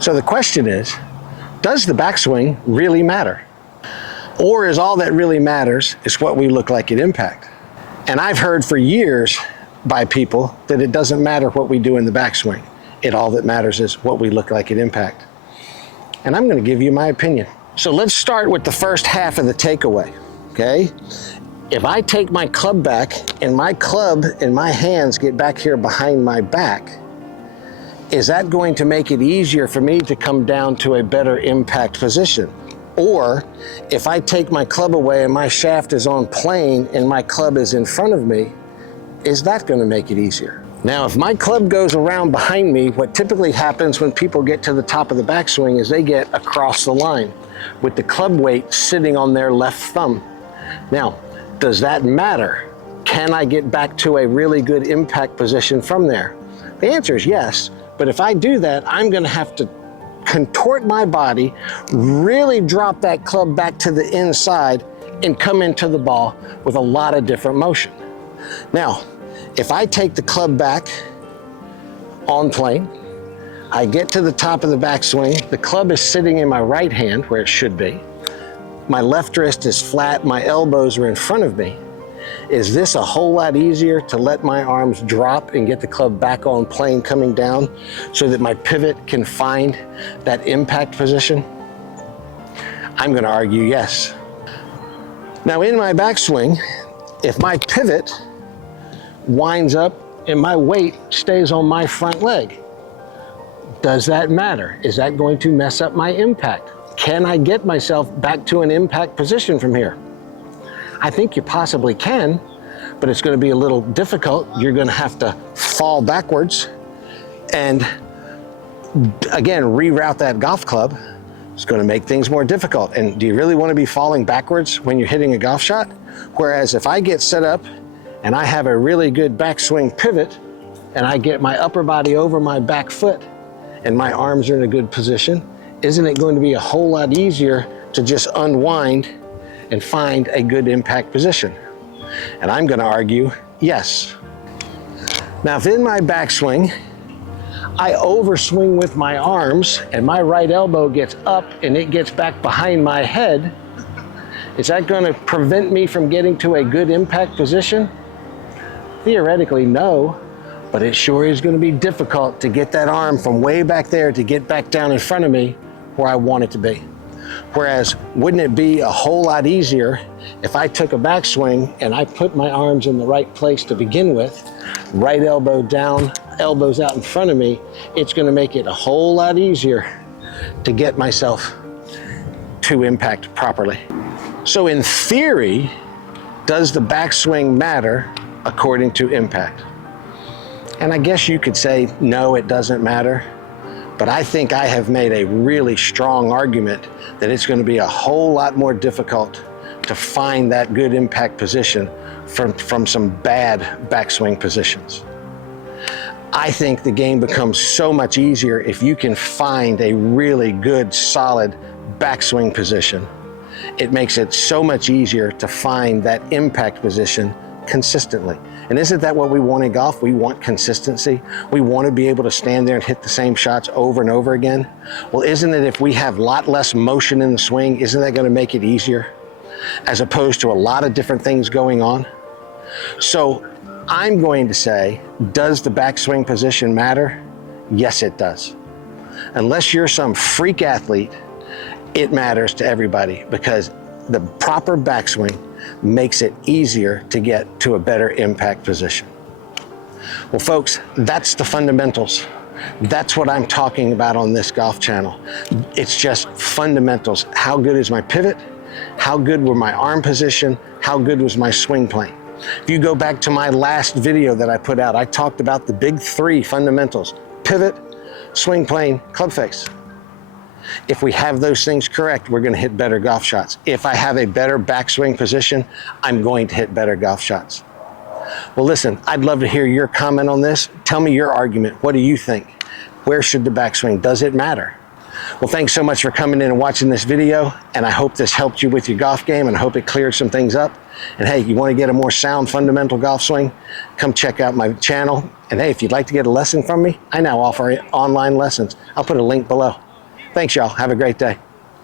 So the question is, does the backswing really matter? Or is all that really matters is what we look like at impact? And I've heard for years by people that it doesn't matter what we do in the backswing. All that matters is what we look like at impact. And I'm going to give you my opinion. So let's start with the first half of the takeaway, okay? If I take my club back and my club and my hands get back here behind my back, is that going to make it easier for me to come down to a better impact position? Or if I take my club away and my shaft is on plane and my club is in front of me, is that going to make it easier? Now, if my club goes around behind me, what typically happens when people get to the top of the backswing is they get across the line with the club weight sitting on their left thumb. Now, does that matter? Can I get back to a really good impact position from there? The answer is yes, but if I do that, I'm going to have to contort my body, really drop that club back to the inside and come into the ball with a lot of different motion. Now, if I take the club back on plane, I get to the top of the backswing, the club is sitting in my right hand where it should be. My left wrist is flat, my elbows are in front of me. Is this a whole lot easier to let my arms drop and get the club back on plane coming down so that my pivot can find that impact position? I'm going to argue yes. Now in my backswing, if my pivot winds up and my weight stays on my front leg, does that matter? Is that going to mess up my impact? Can I get myself back to an impact position from here? I think you possibly can, but it's going to be a little difficult. You're going to have to fall backwards and again, reroute that golf club. It's going to make things more difficult. And do you really want to be falling backwards when you're hitting a golf shot? Whereas if I get set up and I have a really good backswing pivot and I get my upper body over my back foot and my arms are in a good position, isn't it going to be a whole lot easier to just unwind and find a good impact position? And I'm going to argue yes. Now, if in my backswing, I overswing with my arms and my right elbow gets up and it gets back behind my head, is that going to prevent me from getting to a good impact position? Theoretically, no, but it sure is going to be difficult to get that arm from way back there to get back down in front of me where I want it to be. Whereas, wouldn't it be a whole lot easier if I took a backswing and I put my arms in the right place to begin with, right elbow down, elbows out in front of me? It's going to make it a whole lot easier to get myself to impact properly. So in theory, does the backswing matter according to impact? And I guess you could say, no, it doesn't matter. But I think I have made a really strong argument that it's going to be a whole lot more difficult to find that good impact position from some bad backswing positions. I think the game becomes so much easier if you can find a really good, solid backswing position. It makes it so much easier to find that impact position consistently. And isn't that what we want in golf? We want consistency. We want to be able to stand there and hit the same shots over and over again. Well, isn't it if we have a lot less motion in the swing, isn't that going to make it easier? As opposed to a lot of different things going on. So I'm going to say, does the backswing position matter? Yes, it does. Unless you're some freak athlete, it matters to everybody because the proper backswing makes it easier to get to a better impact position. Well, folks, that's the fundamentals. That's what I'm talking about on this golf channel. It's just fundamentals. How good is my pivot? How good were my arm position? How good was my swing plane? If you go back to my last video that I put out, I talked about the big three fundamentals: pivot, swing plane, club face. If we have those things correct, we're going to hit better golf shots. If I have a better backswing position, I'm going to hit better golf shots. Well, listen, I'd love to hear your comment on this. Tell me your argument. What do you think? Where should the backswing? Does it matter? Well, thanks so much for coming in and watching this video, and I hope this helped you with your golf game, and I hope it cleared some things up. And hey, you want to get a more sound, fundamental golf swing? Come check out my channel. And hey, if you'd like to get a lesson from me, I now offer online lessons. I'll put a link below. Thanks, y'all. Have a great day.